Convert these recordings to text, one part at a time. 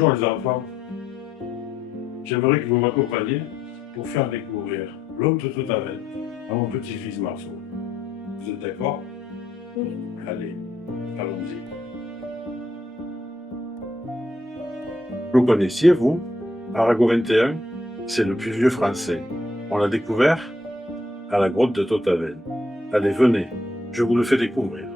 Bonjour les enfants, j'aimerais que vous m'accompagniez pour faire découvrir l'homme de Totavel à mon petit-fils Marceau. Vous êtes d'accord? Oui. Allez, allons-y. Vous le connaissiez, vous? Arago 21, c'est le plus vieux français. On l'a découvert à la grotte de Totavel. Allez, venez, je vous le fais découvrir.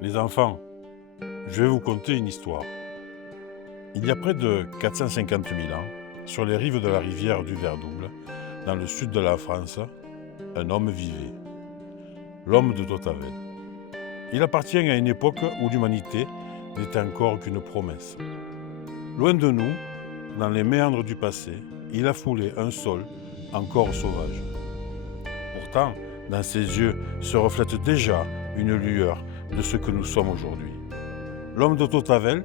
Les enfants, je vais vous conter une histoire. Il y a près de 450 000 ans, sur les rives de la rivière du Verdouble, dans le sud de la France, un homme vivait. L'homme de Totavel. Il appartient à une époque où l'humanité n'est encore qu'une promesse. Loin de nous, dans les méandres du passé, il a foulé un sol encore sauvage. Pourtant, dans ses yeux se reflète déjà une lueur de ce que nous sommes aujourd'hui. L'homme de Totavel,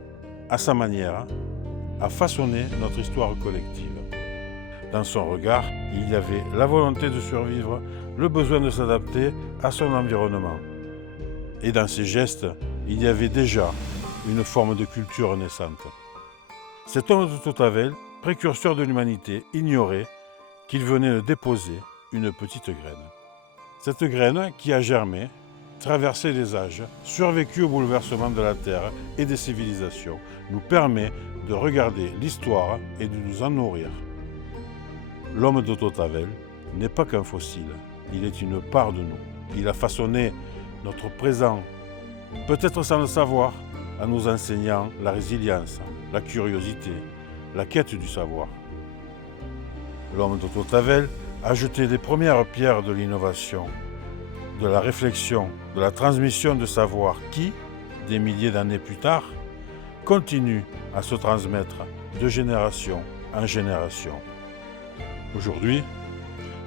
à sa manière, a façonné notre histoire collective. Dans son regard, il y avait la volonté de survivre, le besoin de s'adapter à son environnement. Et dans ses gestes, il y avait déjà une forme de culture naissante. Cet homme de Totavel, précurseur de l'humanité, ignorait qu'il venait de déposer une petite graine. Cette graine qui a germé, traversé les âges, survécu au bouleversement de la Terre et des civilisations, nous permet de regarder l'histoire et de nous en nourrir. L'homme de Totavel n'est pas qu'un fossile, il est une part de nous. Il a façonné notre présent, peut-être sans le savoir, en nous enseignant la résilience, la curiosité, la quête du savoir. L'homme de Totavel a jeté les premières pierres de l'innovation, de la réflexion, de la transmission de savoir qui, des milliers d'années plus tard, continue à se transmettre de génération en génération. Aujourd'hui,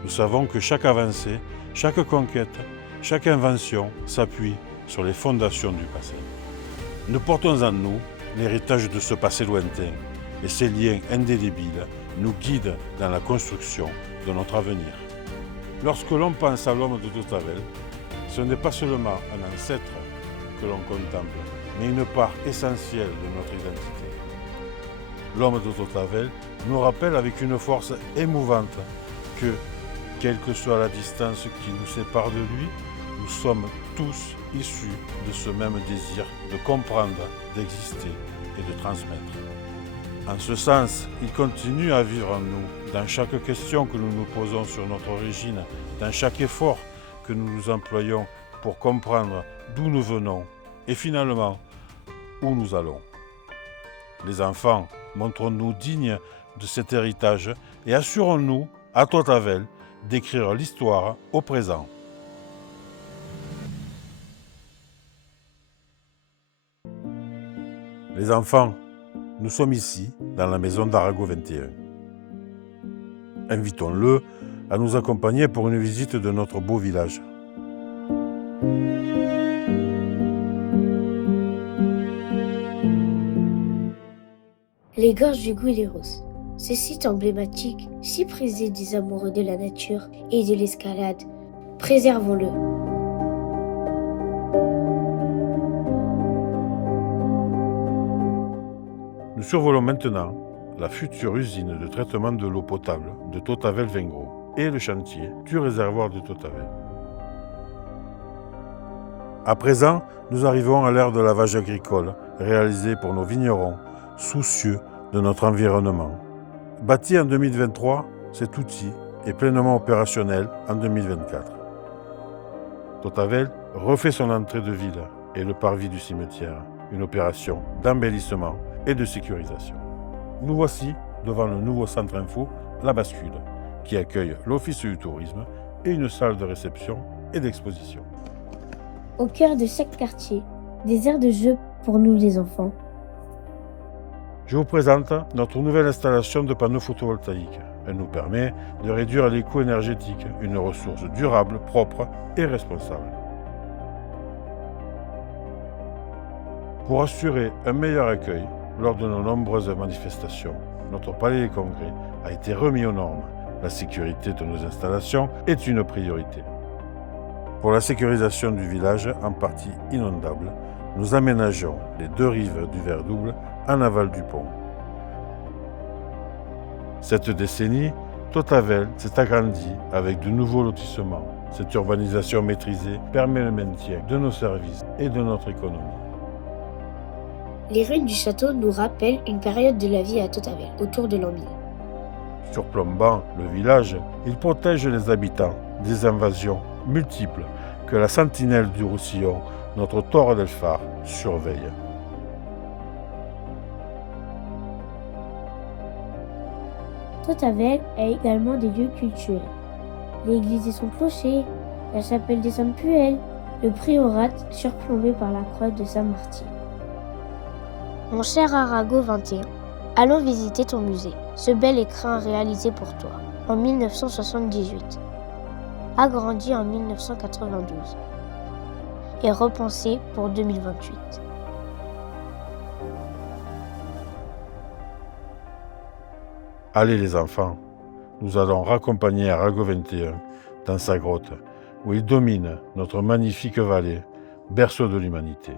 nous savons que chaque avancée, chaque conquête, chaque invention s'appuie sur les fondations du passé. Nous portons en nous l'héritage de ce passé lointain et ces liens indélébiles nous guident dans la construction de notre avenir. Lorsque l'on pense à l'homme de Totavel, ce n'est pas seulement un ancêtre que l'on contemple, mais une part essentielle de notre identité. L'homme de Totavel nous rappelle avec une force émouvante que, quelle que soit la distance qui nous sépare de lui, nous sommes tous issus de ce même désir de comprendre, d'exister et de transmettre. En ce sens, il continue à vivre en nous, dans chaque question que nous nous posons sur notre origine, dans chaque effort que nous nous employons pour comprendre d'où nous venons et finalement où nous allons. Les enfants, montrons-nous dignes de cet héritage et assurons-nous, à Totavel, d'écrire l'histoire au présent. Les enfants, nous sommes ici, dans la maison d'Arago 21. Invitons-le à nous accompagner pour une visite de notre beau village. Les gorges du Guilleros, ce site emblématique, si prisé des amoureux de la nature et de l'escalade, préservons-le. Nous survolons maintenant la future usine de traitement de l'eau potable de Totavel-Vengro et le chantier du réservoir de Totavel. À présent, nous arrivons à l'ère de lavage agricole réalisé pour nos vignerons, soucieux de notre environnement. Bâti en 2023, cet outil est pleinement opérationnel en 2024. Totavel refait son entrée de ville et le parvis du cimetière, une opération d'embellissement et de sécurisation. Nous voici devant le nouveau centre info La Bascule, qui accueille l'Office du tourisme et une salle de réception et d'exposition. Au cœur de chaque quartier, des aires de jeu pour nous les enfants. Je vous présente notre nouvelle installation de panneaux photovoltaïques. Elle nous permet de réduire les coûts énergétiques, une ressource durable, propre et responsable. Pour assurer un meilleur accueil lors de nos nombreuses manifestations, notre palais des congrès a été remis aux normes. La sécurité de nos installations est une priorité. Pour la sécurisation du village, en partie inondable, nous aménageons les deux rives du Verdouble en aval du pont. Cette décennie, Totavel s'est agrandi avec de nouveaux lotissements. Cette urbanisation maîtrisée permet le maintien de nos services et de notre économie. Les ruines du château nous rappellent une période de la vie à Totavel, autour de l'an 1000. Surplombant le village, il protège les habitants des invasions multiples que la sentinelle du Roussillon, notre Torre del Far, surveille. Totavel a également des lieux culturels. L'église et son clocher, la chapelle des Saintes-Puelles, le priorat surplombé par la croix de Saint-Martin. Mon cher Arago 21, allons visiter ton musée, ce bel écrin réalisé pour toi en 1978, agrandi en 1992 et repensé pour 2028. Allez les enfants, nous allons raccompagner Arago 21 dans sa grotte où il domine notre magnifique vallée, berceau de l'humanité.